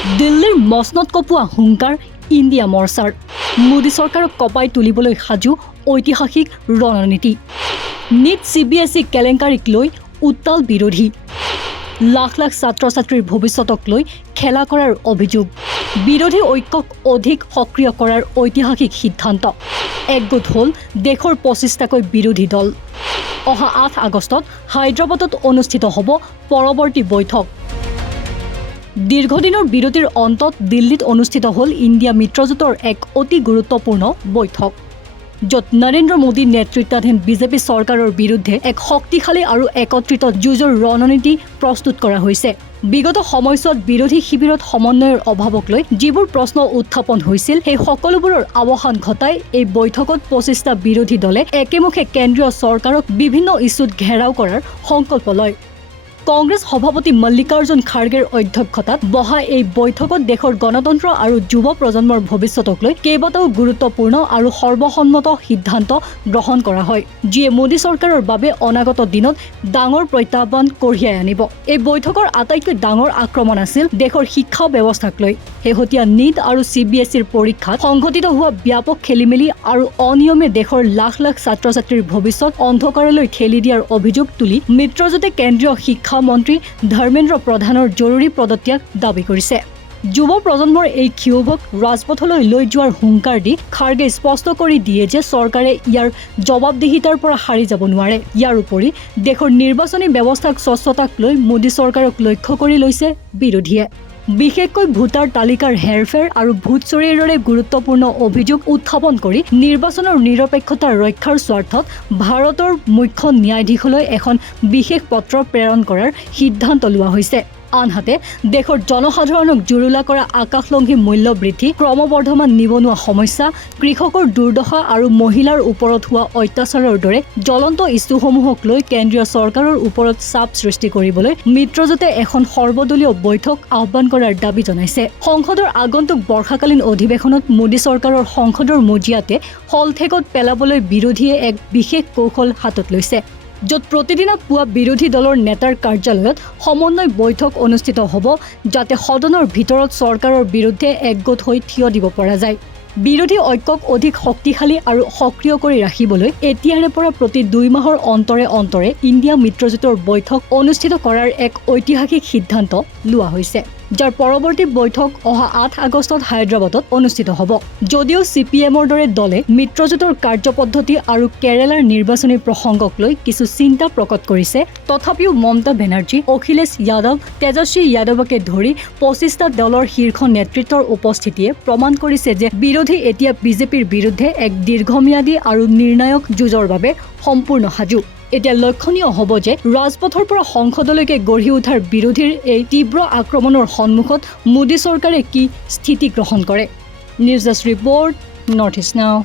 দিল্লীৰ মসনদ কপোৱা হুংকাৰ ইণ্ডিয়া মৰ্চাৰ মোদী চৰকাৰক কপাই তুলিবলৈ সাজু ঐতিহাসিক ৰণনীতি নীট CBSE কেলেংকাৰীক লৈ উত্তাল বিৰোধী লাখ লাখ ছাত্ৰ ছাত্ৰীৰ ভৱিষ্যতক লৈ খেলা কৰাৰ অভিযোগ বিৰোধী ঐক্যক অধিক সক্ৰিয় কৰাৰ ঐতিহাসিক সিদ্ধান্ত একগোট হ'ল দেশৰ 25টাকৈ বিৰোধী দল অহা 8 আগষ্টত হায়দৰাবাদত অনুষ্ঠিত হ'ব পৰৱৰ্তী বৈঠক দীৰ্ঘদিনৰ বিৰতিৰ অন্তত দিল্লীত অনুষ্ঠিত হ'ল ইণ্ডিয়া মিত্ৰজোঁটৰ এক অতি গুৰুত্বপূৰ্ণ বৈঠক য'ত নৰেন্দ্ৰ মোদী নেতৃত্বাধীন বিজেপি চৰকাৰৰ বিৰুদ্ধে এক শক্তিশালী আৰু একত্ৰিত যুঁজৰ ৰণনীতি প্ৰস্তুত কৰা হৈছে বিগত সময়ছোৱাত বিৰোধী শিবিৰত সমন্বয়ৰ অভাৱক লৈ যিবোৰ প্ৰশ্ন উত্থাপন হৈছিল সেই সকলোবোৰৰ অৱসান ঘটাই এই বৈঠকত 25টা বিৰোধী দলে একেমুখে কেন্দ্ৰীয় চৰকাৰক বিভিন্ন ইছ্যুত ঘেৰাও কৰাৰ সংকল্প লয় কংগ্ৰেছ সভাপতি মল্লিকাৰ্জুন খাৰ্গেৰ অধ্যক্ষতাত বহা এই বৈঠকত দেশৰ গণতন্ত্ৰ আৰু যুৱ প্ৰজন্মৰ ভৱিষ্যতক লৈ কেইবাটাও গুৰুত্বপূৰ্ণ আৰু সৰ্বসন্মত সিদ্ধান্ত গ্ৰহণ কৰা হয় যিয়ে মোদী চৰকাৰৰ বাবে অনাগত দিনত ডাঙৰ প্ৰত্যাহ্বান কঢ়িয়াই আনিব এই বৈঠকৰ আটাইতকৈ ডাঙৰ আক্ৰমণ আছিল দেশৰ শিক্ষা ব্যৱস্থাক লৈ শেহতীয়া নীট আৰু CBSEৰ পৰীক্ষাত সংঘটিত হোৱা ব্যাপক খেলিমেলি আৰু অনিয়মে দেশৰ লাখ লাখ ছাত্ৰ ছাত্ৰীৰ ভৱিষ্যত অন্ধকাৰলৈ ঠেলি দিয়াৰ অভিযোগ তুলি মিত্ৰজোঁটে কেন্দ্ৰীয় শিক্ষা মন্ত্ৰী ধৰ্মেন্দ্ৰ প্ৰধানৰ জৰুৰী পদত্যাগ দাবী কৰিছে যুৱ প্ৰজন্মৰ এই ক্ষোভক ৰাজপথলৈ লৈ যোৱাৰ হুংকাৰ দি খাৰ্গে স্পষ্ট কৰি দিয়ে যে চৰকাৰে ইয়াৰ জবাবদিহিতাৰ পৰা সাৰি যাব নোৱাৰে ইয়াৰ উপৰি দেশৰ নিৰ্বাচনী ব্যৱস্থাক স্বচ্ছতাক লৈ মোদী চৰকাৰক লক্ষ্য কৰি লৈছে বিৰোধীয়ে বিশেষকৈ ভোটাৰ তালিকাৰ হেৰফেৰ আৰু ভোট চুৰিৰ দৰে গুৰুত্বপূৰ্ণ অভিযোগ উত্থাপন কৰি নিৰ্বাচনৰ নিৰপেক্ষতা ৰক্ষাৰ স্বাৰ্থত ভাৰতৰ মুখ্য ন্যায়াধীশলৈ এখন বিশেষ পত্ৰ প্ৰেৰণ কৰাৰ সিদ্ধান্ত লোৱা হৈছে আনহাতে দেশৰ জনসাধাৰণক জুৰুলা কৰা আকাশলংঘী মূল্য বৃদ্ধি ক্ৰমবৰ্ধমান নিবনুৱা সমস্যা কৃষকৰ দুৰ্দশা আৰু মহিলাৰ ওপৰত হোৱা অত্যাচাৰৰ দৰে জ্বলন্ত ইছ্যুসমূহক লৈ কেন্দ্ৰীয় চৰকাৰৰ ওপৰত চাপ সৃষ্টি কৰিবলৈ মিত্ৰজোঁটে এখন সৰ্বদলীয় বৈঠক আহ্বান কৰাৰ দাবী জনাইছে সংসদৰ আগন্তুক বৰ্ষাকালীন অধিৱেশনত মোদী চৰকাৰৰ সংসদৰ মজিয়াতে হলঠেকত পেলাবলৈ বিৰোধীয়ে এক বিশেষ কৌশল হাতত লৈছে য'ত প্ৰতিদিনা পুৱা বিৰোধী দলৰ নেতাৰ কাৰ্যালয়ত সমন্বয় বৈঠক অনুষ্ঠিত হ'ব যাতে সদনৰ ভিতৰত চৰকাৰৰ বিৰুদ্ধে একগোট হৈ থিয় দিব পৰা যায় বিৰোধী ঐক্যক অধিক শক্তিশালী আৰু সক্ৰিয় কৰি ৰাখিবলৈ এতিয়াৰে পৰা প্ৰতি 2 মাহৰ অন্তৰে অন্তৰে ইণ্ডিয়া মিত্ৰজোঁটৰ বৈঠক অনুষ্ঠিত কৰাৰ এক ঐতিহাসিক সিদ্ধান্ত লোৱা হৈছে যাৰ পৰৱৰ্তী বৈঠক অহা 8 আগষ্টত হায়দৰাবাদত অনুষ্ঠিত হ'ব যদিও CPMৰ দৰে দলে মিত্ৰজোঁটৰ কাৰ্যপদ্ধতি আৰু কেৰালাৰ নিৰ্বাচনী প্ৰসংগক লৈ কিছু চিন্তা প্ৰকট কৰিছে তথাপিও মমতা বেনাৰ্জী অখিলেশ যাদৱ তেজস্বী যাদৱকে ধৰি 25টা দলৰ শীৰ্ষ নেতৃত্বৰ উপস্থিতিয়ে প্ৰমাণ কৰিছে যে বিৰোধী এতিয়া বিজেপিৰ বিৰুদ্ধে এক দীৰ্ঘম্যাদী আৰু নিৰ্ণায়ক যুঁজৰ বাবে সম্পূৰ্ণ সাজু এতিয়া লক্ষণীয় হ'ব যে ৰাজপথৰ পৰা সংসদলৈকে গঢ়ি উঠাৰ বিৰোধীৰ এই তীব্ৰ আক্ৰমণৰ সন্মুখত মোদী চৰকাৰে কি স্থিতি গ্ৰহণ কৰে news desk report north east নাও